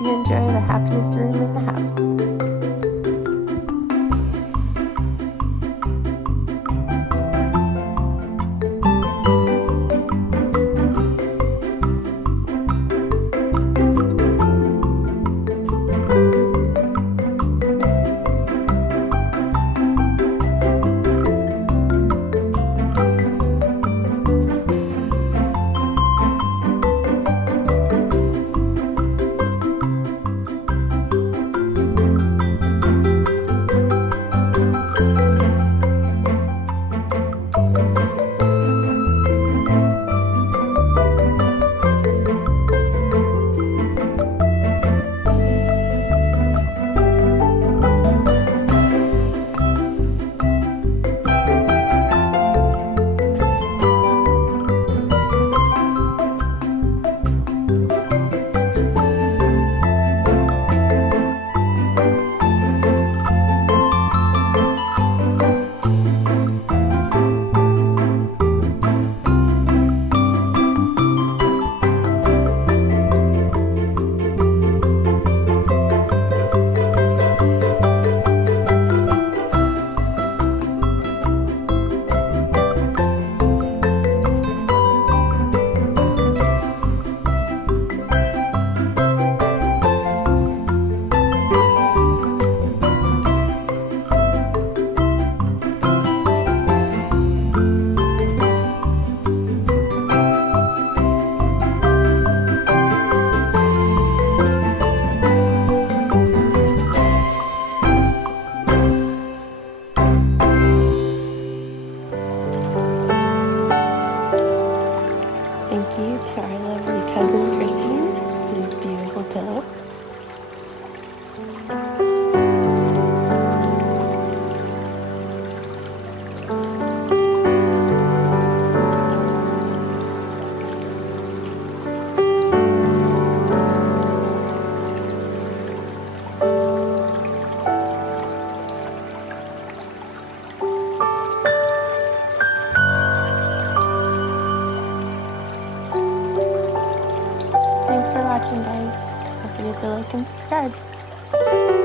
hope you enjoy the happiest room in the house. Thank you to our lovely cousin Christine for this beautiful pillow. Thanks for watching, guys. Don't forget to like and subscribe.